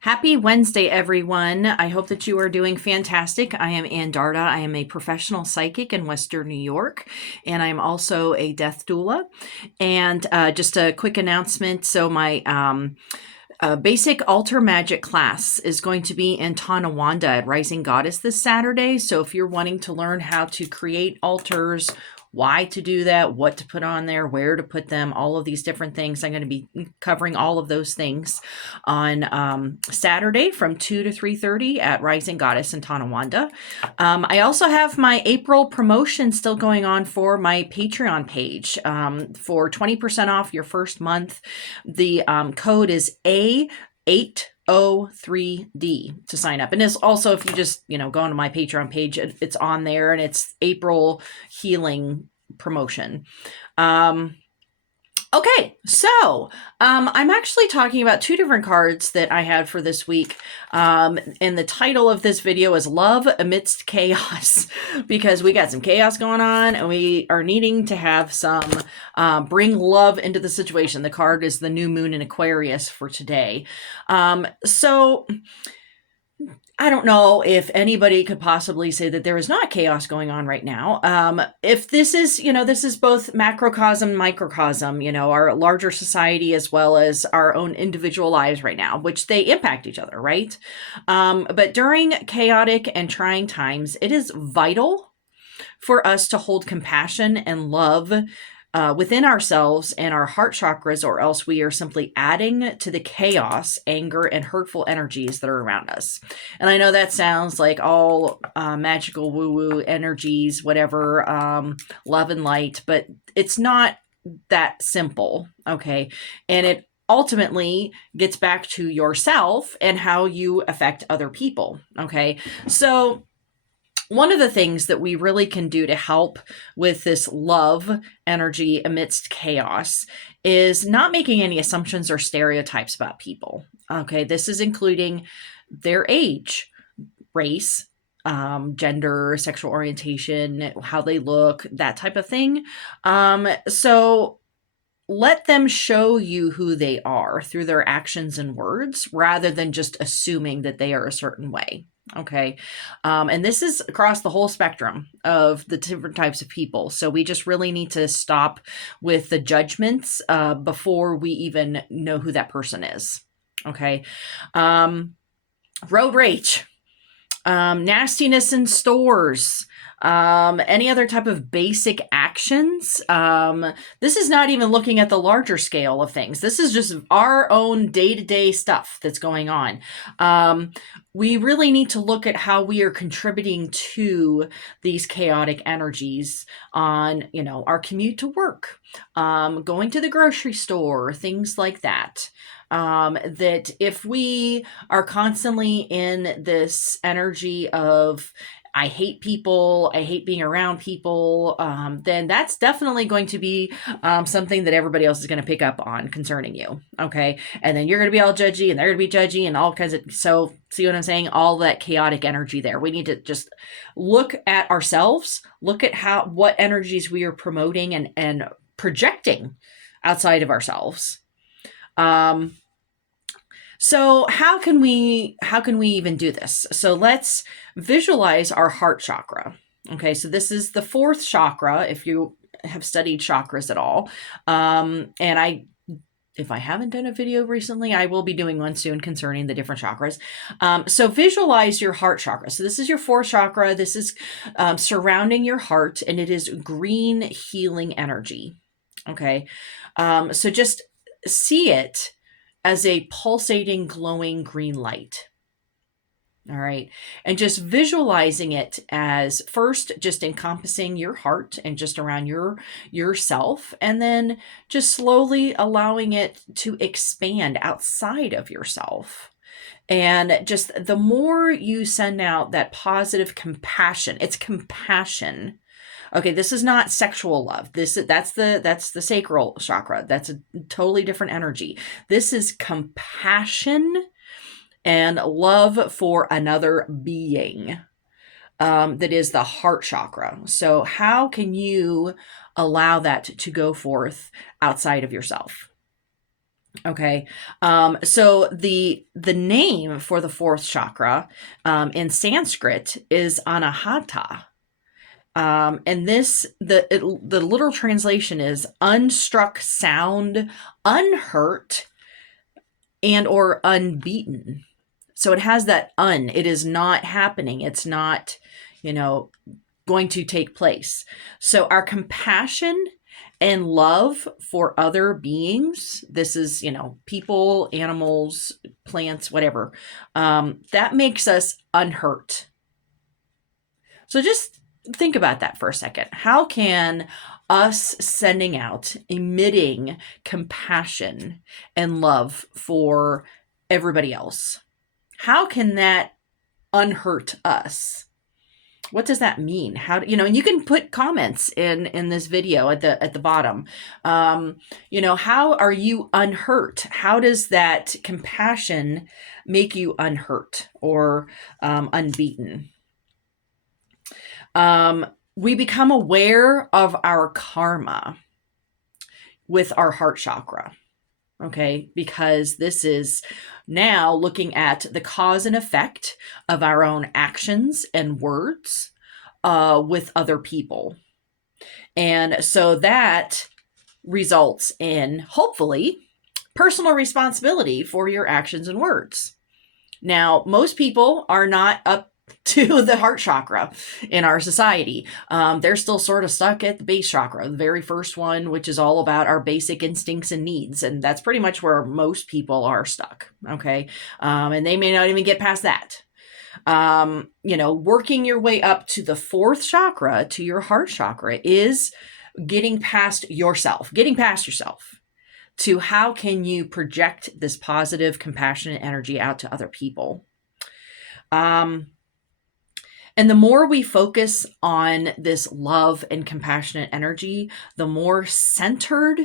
Happy Wednesday, everyone. I hope that you are doing fantastic. I am Ann Darda. I am a professional psychic in Western New York, and I'm also a death doula. And just a quick announcement. So my basic altar magic class is going to be in Tonawanda at Rising Goddess this Saturday. So if you're wanting to learn how to create altars, why to do that, what to put on there, where to put them, all of these different things. I'm going to be covering all of those things on Saturday from 2 to 3:30 at Rising Goddess in Tonawanda. I also have my April promotion still going on for my Patreon page for 20% off your first month. The code is A803D to sign up. And it's also, if you just, go onto my Patreon page, it's on there, and it's April healing promotion. Okay, so I'm actually talking about two different cards that I had for this week. And the title of this video is Love Amidst Chaos, because we got some chaos going on and we are needing to have some bring love into the situation. The card is the new moon in Aquarius for today. So I don't know if anybody could possibly say that there is not chaos going on right now. If this is, this is both macrocosm, microcosm, our larger society as well as our own individual lives right now, which they impact each other, right? But during chaotic and trying times, it is vital for us to hold compassion and love within ourselves and our heart chakras, or else we are simply adding to the chaos, anger, and hurtful energies that are around us. And I know that sounds like all magical woo-woo energies, whatever, love and light, but it's not that simple, okay? And it ultimately gets back to yourself and how you affect other people, okay? So one of the things that we really can do to help with this love energy amidst chaos is not making any assumptions or stereotypes about people. Okay, this is including their age, race, gender, sexual orientation, how they look, that type of thing. So let them show you who they are through their actions and words, rather than just assuming that they are a certain way. Okay. And this is across the whole spectrum of the different types of people. So we just really need to stop with the judgments before we even know who that person is. Okay. Road rage, nastiness in stores, any other type of basic actions. This is not even looking at the larger scale of things. This is just our own day-to-day stuff that's going on. We really need to look at how we are contributing to these chaotic energies on, our commute to work, going to the grocery store, things like that. That if we are constantly in this energy of, I hate people, I hate being around people, then that's definitely going to be something that everybody else is going to pick up on concerning you, okay? And then you're going to be all judgy, and they're going to be judgy, and all kinds of, so see what I'm saying? All that chaotic energy there. We need to just look at ourselves, look at what energies we are promoting and projecting outside of ourselves. So how can we even do this? So let's visualize our heart chakra. Okay, so this is the fourth chakra, if you have studied chakras at all. And if I haven't done a video recently, I will be doing one soon concerning the different chakras. So visualize your heart chakra. So this is your fourth chakra. This is surrounding your heart, and it is green healing energy. Okay, so just see it as a pulsating, glowing green light. All right. And just visualizing it as first just encompassing your heart and just around yourself, and then just slowly allowing it to expand outside of yourself. And just the more you send out that positive compassion, it's compassion. Okay, this is not sexual love. That's the sacral chakra. That's a totally different energy. This is compassion and love for another being. That is the heart chakra. So how can you allow that to go forth outside of yourself? Okay. So the name for the fourth chakra in Sanskrit is Anahata. And the literal translation is unstruck sound, unhurt, and or unbeaten. So it has that it is not happening. It's not, you know, going to take place. So our compassion and love for other beings, this is, people, animals, plants, whatever, that makes us unhurt. So just think about that for a second. How can us sending out, emitting compassion and love for everybody else, how can that unhurt us? What does that mean? How do, and you can put comments in this video at the bottom. How are you unhurt? How does that compassion make you unhurt or unbeaten? We become aware of our karma with our heart chakra. Okay, because this is now looking at the cause and effect of our own actions and words with other people. And so that results in, hopefully, personal responsibility for your actions and words. Now, most people are not up to the heart chakra in our society. They're still sort of stuck at the base chakra, the very first one, which is all about our basic instincts and needs. And that's pretty much where most people are stuck. Okay. And they may not even get past that. Working your way up to the fourth chakra, to your heart chakra, is getting past yourself to how can you project this positive, compassionate energy out to other people. And the more we focus on this love and compassionate energy, the more centered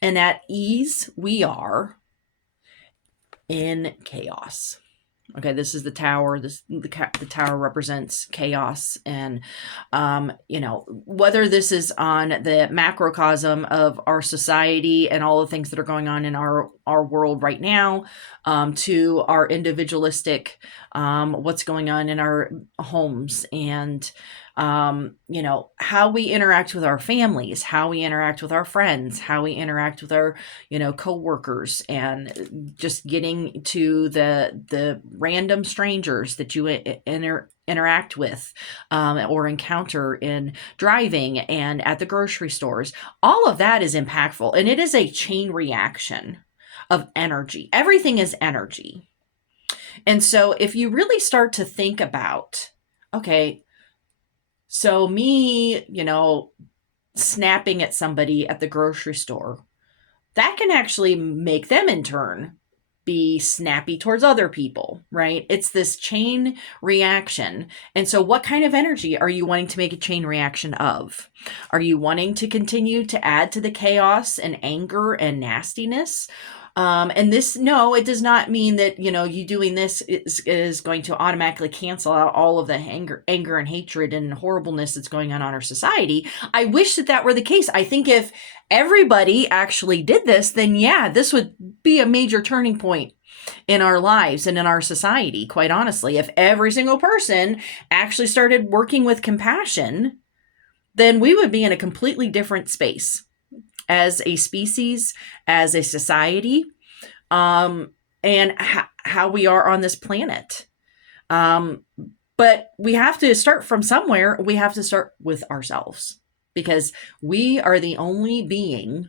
and at ease we are in chaos. Okay, this is the tower. The tower represents chaos, and whether this is on the macrocosm of our society and all the things that are going on in our world right now, to our individualistic, what's going on in our homes, and how we interact with our families, how we interact with our friends, how we interact with our co-workers, and just getting to the random strangers that you interact with or encounter in driving and at the grocery stores. All of that is impactful, and it is a chain reaction of energy. Everything is energy. And so if you really start to think about, okay, so me, snapping at somebody at the grocery store, that can actually make them in turn be snappy towards other people, right? It's this chain reaction. And so what kind of energy are you wanting to make a chain reaction of? Are you wanting to continue to add to the chaos and anger and nastiness? And it does not mean that, you doing this is going to automatically cancel out all of the anger and hatred and horribleness that's going on in our society. I wish that were the case. I think if everybody actually did this, then yeah, this would be a major turning point in our lives and in our society, quite honestly. If every single person actually started working with compassion, then we would be in a completely different space as a species, as a society, and how we are on this planet. But we have to start from somewhere. We have to start with ourselves, because we are the only being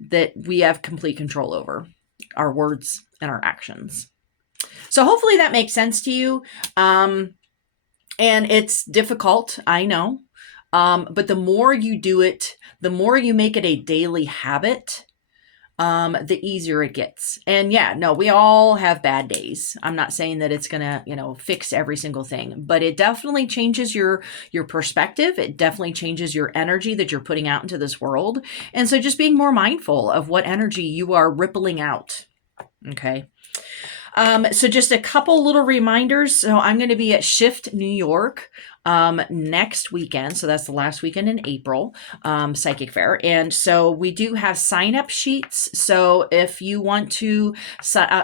that we have complete control over, our words and our actions. So hopefully that makes sense to you. And it's difficult, I know. But the more you do it, the more you make it a daily habit, the easier it gets. And yeah, no, we all have bad days. I'm not saying that it's gonna, fix every single thing, but it definitely changes your perspective. It definitely changes your energy that you're putting out into this world. And so just being more mindful of what energy you are rippling out. Okay. So just a couple little reminders. So I'm going to be at Shift New York next weekend. So that's the last weekend in April, Psychic Fair. And so we do have sign up sheets. So if you want to,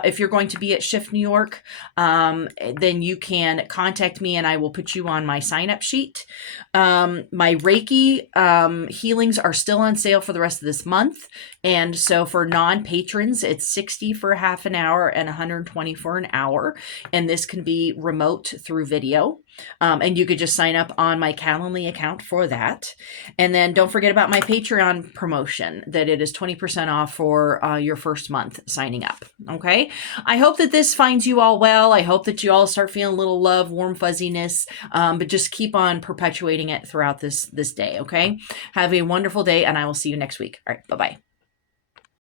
if you're going to be at Shift New York, then you can contact me and I will put you on my sign up sheet. My Reiki healings are still on sale for the rest of this month. And so for non-patrons, it's $60 for half an hour and $120 for an hour. And this can be remote through video. And you could just sign up on my Calendly account for that. And then don't forget about my Patreon promotion, that it is 20% off for your first month signing up. Okay. I hope that this finds you all well. I hope that you all start feeling a little love, warm fuzziness, but just keep on perpetuating it throughout this day. Okay. Have a wonderful day and I will see you next week. All right. Bye-bye.